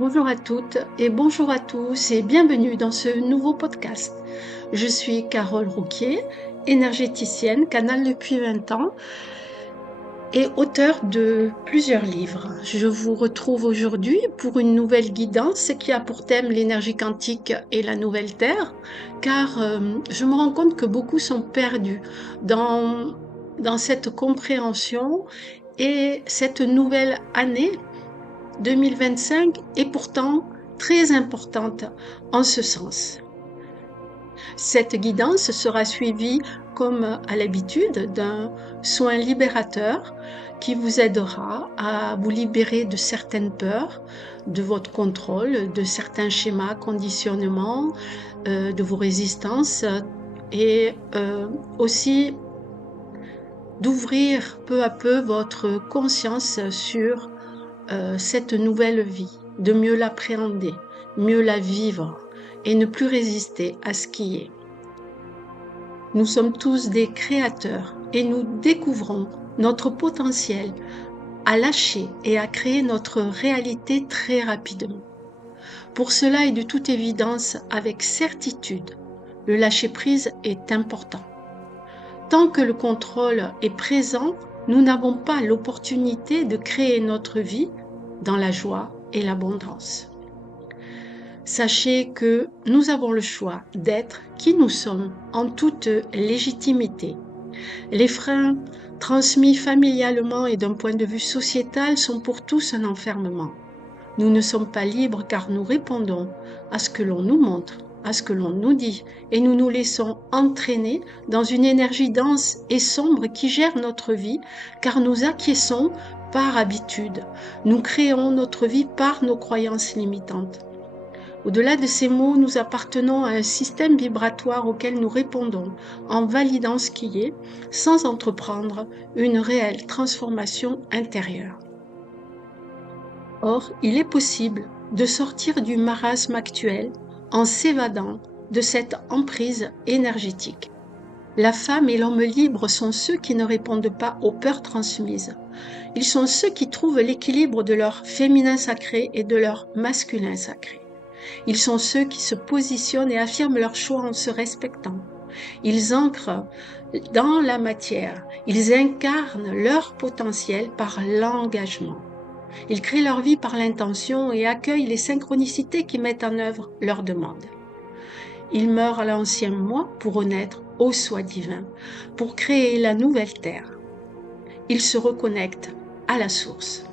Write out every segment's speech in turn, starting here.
Bonjour à toutes et bonjour à tous et bienvenue dans ce nouveau podcast. Je suis Carole Rouquier, énergéticienne, canal depuis 20 ans et auteure de plusieurs livres. Je vous retrouve aujourd'hui pour une nouvelle guidance qui a pour thème l'énergie quantique et la nouvelle Terre, car je me rends compte que beaucoup sont perdus dans cette compréhension et cette nouvelle année 2025 est pourtant très importante en ce sens. Cette guidance sera suivie, comme à l'habitude, d'un soin libérateur qui vous aidera à vous libérer de certaines peurs, de votre contrôle, de certains schémas, conditionnements, de vos résistances et aussi d'ouvrir peu à peu votre conscience sur cette nouvelle vie, de mieux l'appréhender, mieux la vivre et ne plus résister à ce qui est. Nous sommes tous des créateurs et nous découvrons notre potentiel à lâcher et à créer notre réalité très rapidement. Pour cela et de toute évidence, avec certitude, le lâcher-prise est important. Tant que le contrôle est présent, nous n'avons pas l'opportunité de créer notre vie dans la joie et l'abondance. Sachez que nous avons le choix d'être qui nous sommes en toute légitimité. Les freins transmis familialement et d'un point de vue sociétal sont pour tous un enfermement. Nous ne sommes pas libres car nous répondons à ce que l'on nous montre, à ce que l'on nous dit, et nous nous laissons entraîner dans une énergie dense et sombre qui gère notre vie car nous acquiesçons par habitude. Nous créons notre vie par nos croyances limitantes. Au-delà de ces mots, nous appartenons à un système vibratoire auquel nous répondons en validant ce qui est, sans entreprendre une réelle transformation intérieure. Or, il est possible de sortir du marasme actuel en s'évadant de cette emprise énergétique. La femme et l'homme libre sont ceux qui ne répondent pas aux peurs transmises. Ils sont ceux qui trouvent l'équilibre de leur féminin sacré et de leur masculin sacré. Ils sont ceux qui se positionnent et affirment leur choix en se respectant. Ils ancrent dans la matière. Ils incarnent leur potentiel par l'engagement. Ils créent leur vie par l'intention et accueillent les synchronicités qui mettent en œuvre leurs demandes. Ils meurent à l'ancien moi pour renaître au soi divin, pour créer la nouvelle terre. Ils se reconnectent à la source.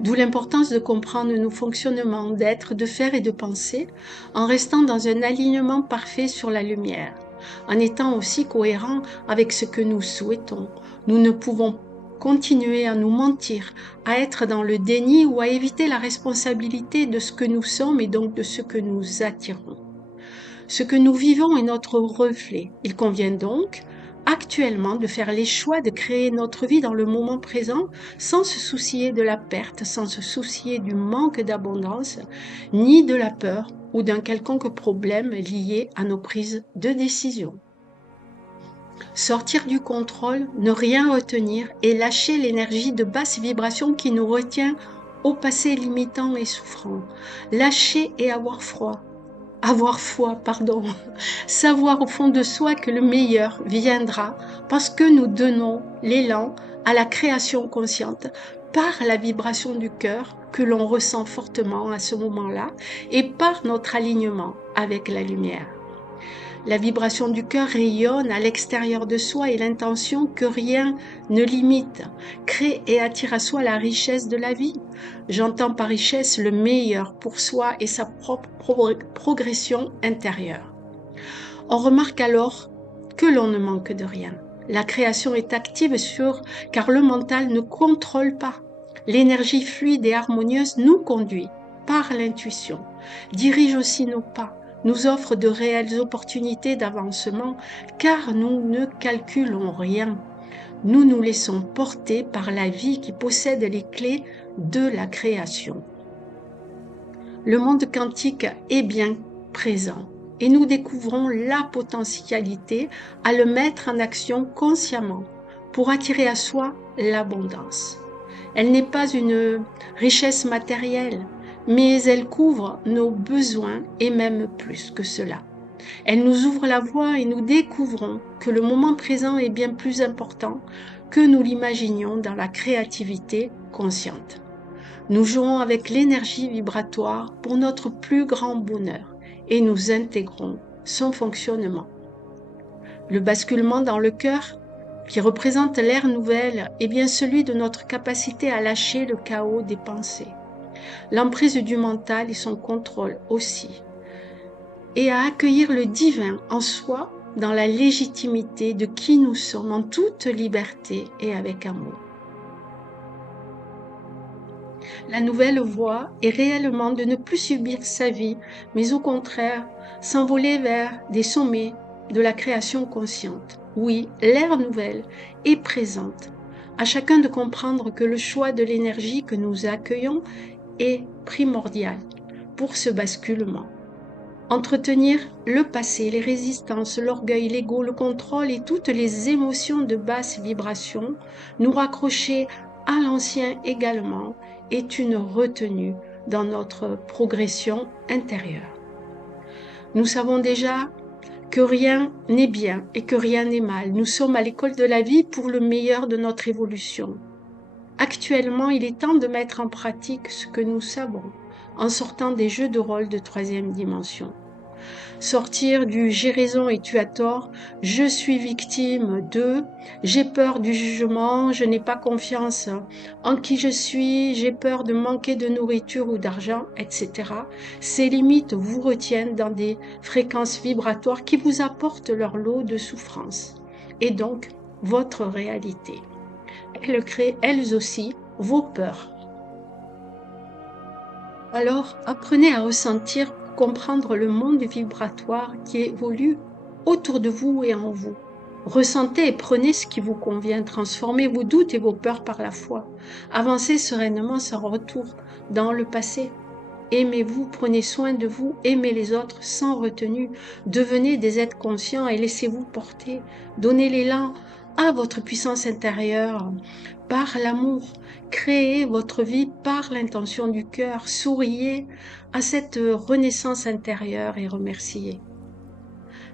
D'où l'importance de comprendre nos fonctionnements d'être, de faire et de penser en restant dans un alignement parfait sur la lumière, en étant aussi cohérents avec ce que nous souhaitons. Nous ne pouvons continuer à nous mentir, à être dans le déni ou à éviter la responsabilité de ce que nous sommes et donc de ce que nous attirons. Ce que nous vivons est notre reflet. Il convient donc actuellement de faire les choix de créer notre vie dans le moment présent sans se soucier de la perte, sans se soucier du manque d'abondance, ni de la peur ou d'un quelconque problème lié à nos prises de décision. Sortir du contrôle, ne rien retenir et lâcher l'énergie de basse vibration qui nous retient au passé limitant et souffrant. Lâcher et avoir foi, savoir au fond de soi que le meilleur viendra parce que nous donnons l'élan à la création consciente par la vibration du cœur que l'on ressent fortement à ce moment-là et par notre alignement avec la lumière. La vibration du cœur rayonne à l'extérieur de soi et l'intention que rien ne limite, crée et attire à soi la richesse de la vie. J'entends par richesse le meilleur pour soi et sa propre progression intérieure. On remarque alors que l'on ne manque de rien. La création est active car le mental ne contrôle pas. L'énergie fluide et harmonieuse nous conduit par l'intuition, dirige aussi nos pas, nous offre de réelles opportunités d'avancement car nous ne calculons rien. Nous nous laissons porter par la vie qui possède les clés de la création. Le monde quantique est bien présent et nous découvrons la potentialité à le mettre en action consciemment pour attirer à soi l'abondance. Elle n'est pas une richesse matérielle, mais elle couvre nos besoins et même plus que cela. Elle nous ouvre la voie et nous découvrons que le moment présent est bien plus important que nous l'imaginions dans la créativité consciente. Nous jouons avec l'énergie vibratoire pour notre plus grand bonheur et nous intégrons son fonctionnement. Le basculement dans le cœur, qui représente l'ère nouvelle, est bien celui de notre capacité à lâcher le chaos des pensées, l'emprise du mental et son contrôle aussi, et à accueillir le divin en soi dans la légitimité de qui nous sommes en toute liberté et avec amour. La nouvelle voie est réellement de ne plus subir sa vie, mais au contraire, s'envoler vers des sommets de la création consciente. Oui, l'ère nouvelle est présente. À chacun de comprendre que le choix de l'énergie que nous accueillons est primordial pour ce basculement. Entretenir le passé, les résistances, l'orgueil, l'ego, le contrôle et toutes les émotions de basse vibration, nous raccrocher à l'ancien également, est une retenue dans notre progression intérieure. Nous savons déjà que rien n'est bien et que rien n'est mal. Nous sommes à l'école de la vie pour le meilleur de notre évolution. Actuellement, il est temps de mettre en pratique ce que nous savons en sortant des jeux de rôle de troisième dimension. Sortir du j'ai raison et tu as tort, je suis victime de, j'ai peur du jugement, je n'ai pas confiance en qui je suis, j'ai peur de manquer de nourriture ou d'argent, etc. Ces limites vous retiennent dans des fréquences vibratoires qui vous apportent leur lot de souffrance et donc votre réalité. Elles créent elles aussi vos peurs. Alors, apprenez à ressentir, comprendre le monde vibratoire qui évolue autour de vous et en vous. Ressentez et prenez ce qui vous convient, transformez vos doutes et vos peurs par la foi. Avancez sereinement sans retour dans le passé. Aimez-vous, prenez soin de vous, aimez les autres sans retenue. Devenez des êtres conscients et laissez-vous porter. Donnez l'élan à votre puissance intérieure par l'amour. Créez votre vie par l'intention du cœur. Souriez à cette renaissance intérieure et remerciez.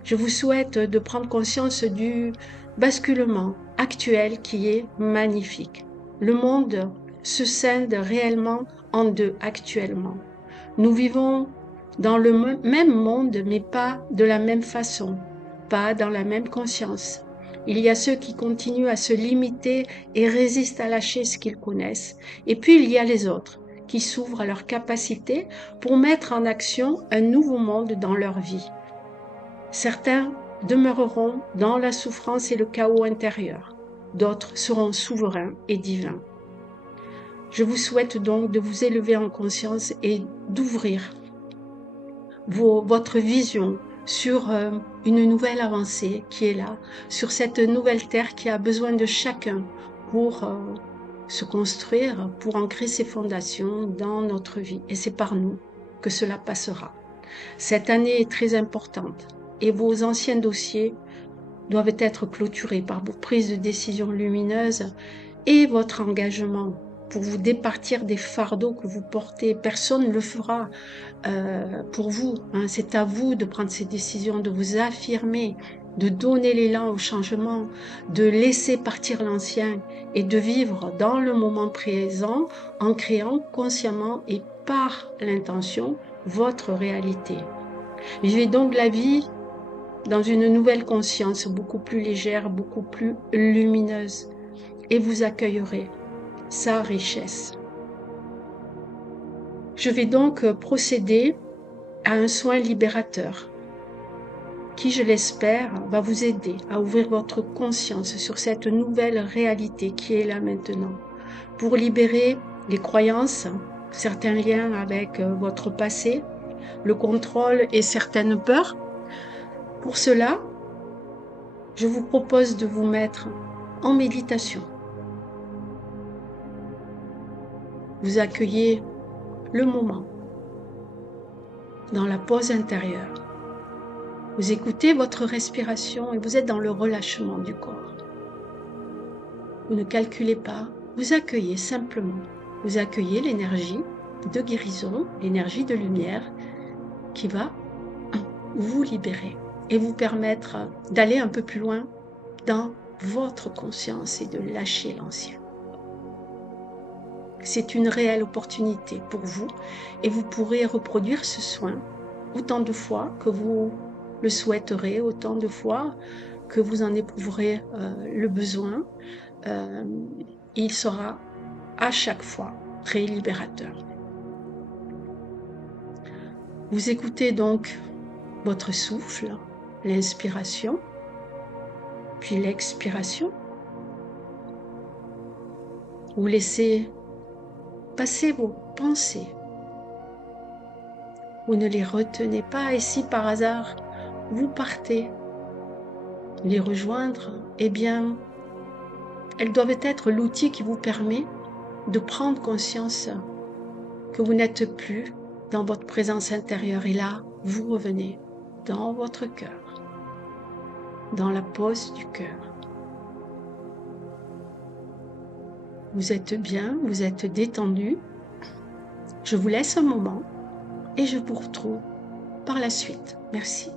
Je vous souhaite de prendre conscience du basculement actuel qui est magnifique. Le monde se scinde réellement en deux actuellement. Nous vivons dans le même monde, mais pas de la même façon, pas dans la même conscience. Il y a ceux qui continuent à se limiter et résistent à lâcher ce qu'ils connaissent. Et puis il y a les autres qui s'ouvrent à leur capacité pour mettre en action un nouveau monde dans leur vie. Certains demeureront dans la souffrance et le chaos intérieur. D'autres seront souverains et divins. Je vous souhaite donc de vous élever en conscience et d'ouvrir votre vision sur une nouvelle avancée qui est là, sur cette nouvelle terre qui a besoin de chacun pour se construire, pour ancrer ses fondations dans notre vie. Et c'est par nous que cela passera. Cette année est très importante et vos anciens dossiers doivent être clôturés par vos prises de décision lumineuses et votre engagement pour vous départir des fardeaux que vous portez. Personne ne le fera pour vous. C'est à vous de prendre ces décisions, de vous affirmer, de donner l'élan au changement, de laisser partir l'ancien et de vivre dans le moment présent en créant consciemment et par l'intention votre réalité. Vivez donc la vie dans une nouvelle conscience beaucoup plus légère, beaucoup plus lumineuse et vous accueillerez sa richesse. Je vais donc procéder à un soin libérateur qui, je l'espère, va vous aider à ouvrir votre conscience sur cette nouvelle réalité qui est là maintenant, pour libérer les croyances, certains liens avec votre passé, le contrôle et certaines peurs. Pour cela, je vous propose de vous mettre en méditation. Vous accueillez le moment dans la pause intérieure. Vous écoutez votre respiration et vous êtes dans le relâchement du corps. Vous ne calculez pas, vous accueillez simplement. Vous accueillez l'énergie de guérison, l'énergie de lumière qui va vous libérer et vous permettre d'aller un peu plus loin dans votre conscience et de lâcher l'ancien. C'est une réelle opportunité pour vous et vous pourrez reproduire ce soin autant de fois que vous le souhaiterez, autant de fois que vous en éprouverez le besoin. Il sera à chaque fois très libérateur. Vous écoutez donc votre souffle, l'inspiration, puis l'expiration. Vous laissez passer vos pensées. Vous ne les retenez pas et si par hasard vous partez les rejoindre, eh bien, elles doivent être l'outil qui vous permet de prendre conscience que vous n'êtes plus dans votre présence intérieure. Et là, vous revenez dans votre cœur, dans la pose du cœur. Vous êtes bien, vous êtes détendu. Je vous laisse un moment et je vous retrouve par la suite. Merci.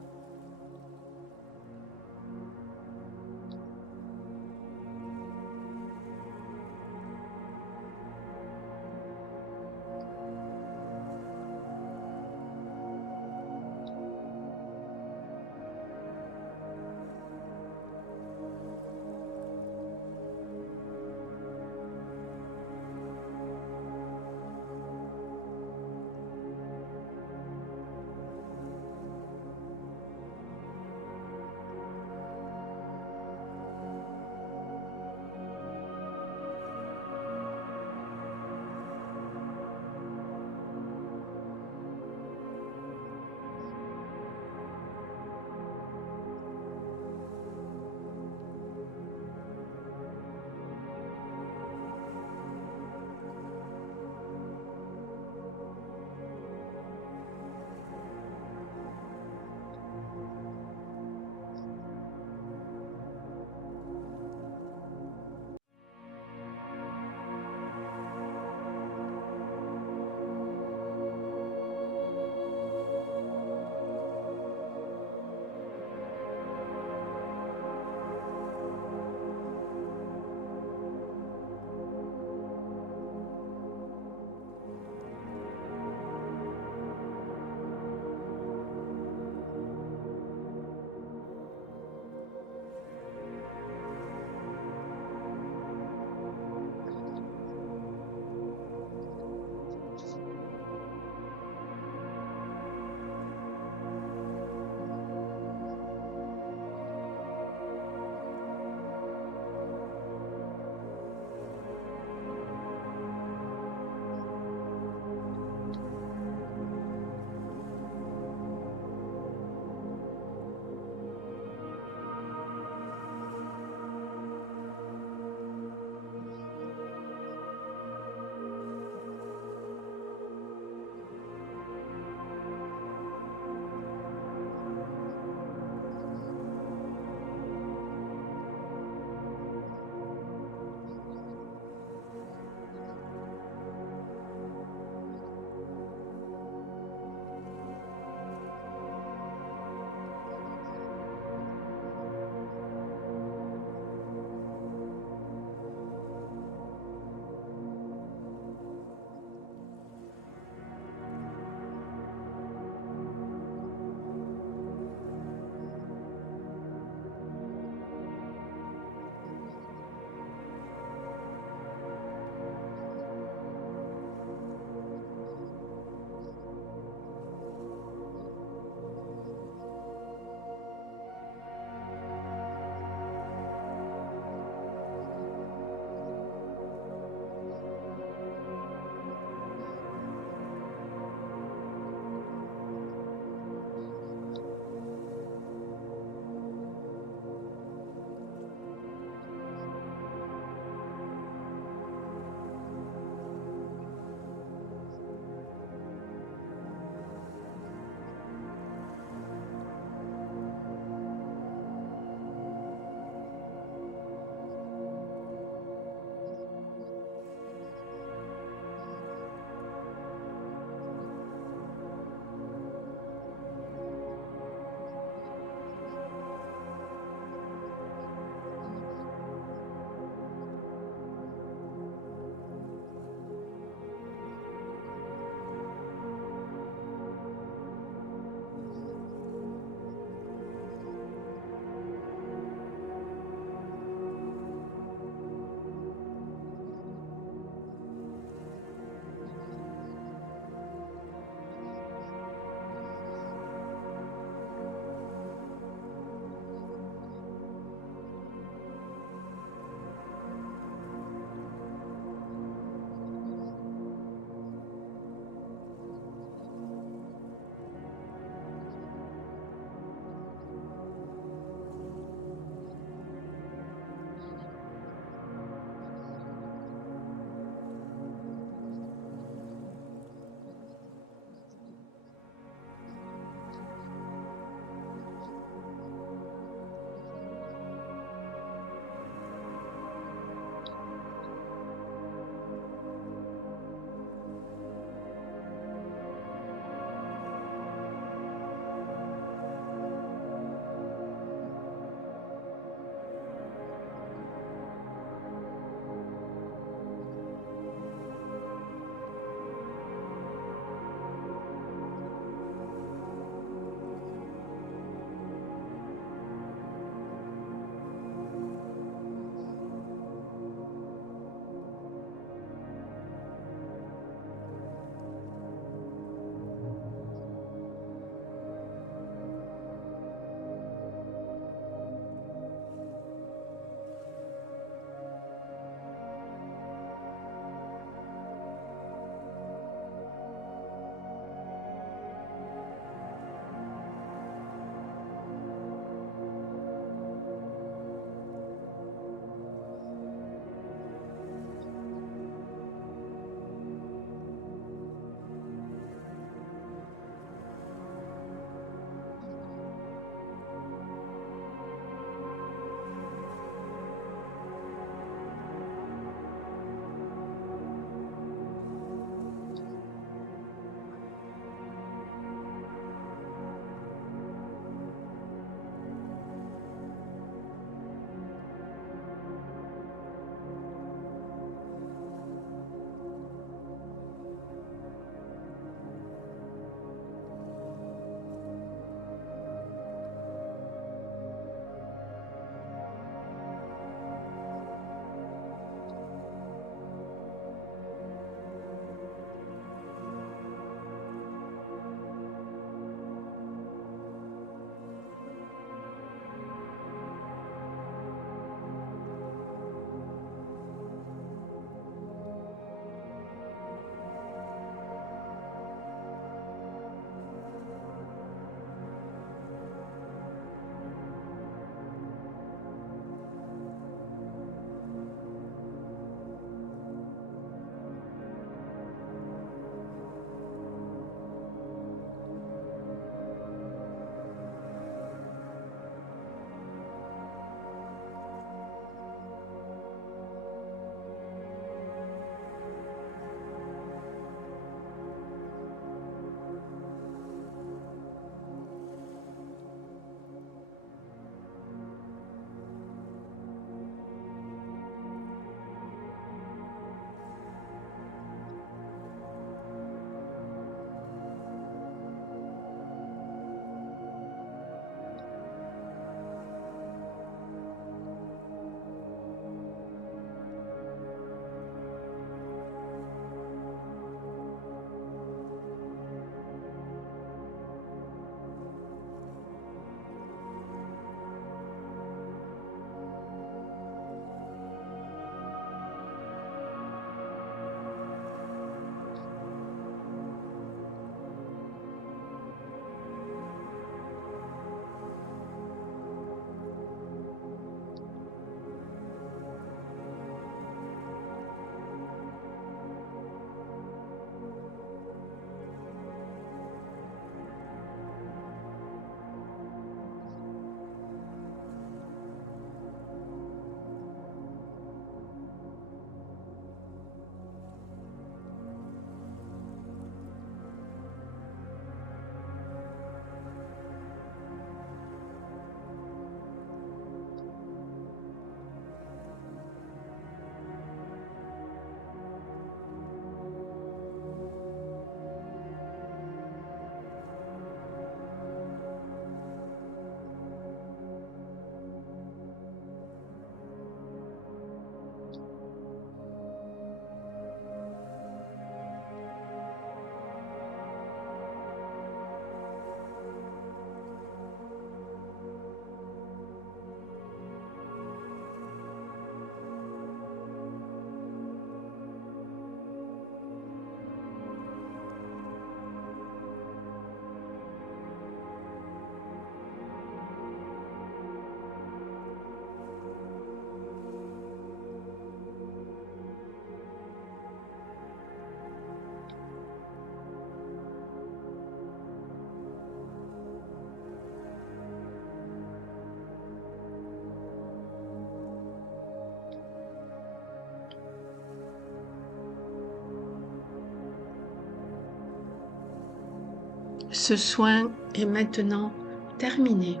Ce soin est maintenant terminé.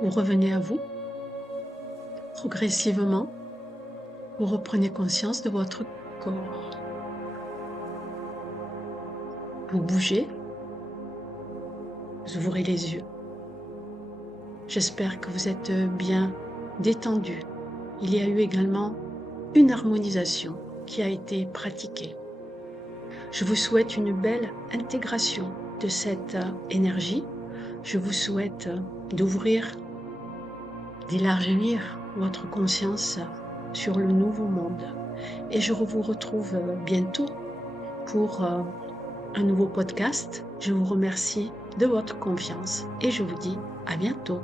Vous revenez à vous. Progressivement, vous reprenez conscience de votre corps. Vous bougez. Vous ouvrez les yeux. J'espère que vous êtes bien détendu. Il y a eu également une harmonisation qui a été pratiquée. Je vous souhaite une belle intégration de cette énergie. Je vous souhaite d'ouvrir, d'élargir votre conscience sur le nouveau monde. Et je vous retrouve bientôt pour un nouveau podcast. Je vous remercie de votre confiance et je vous dis à bientôt.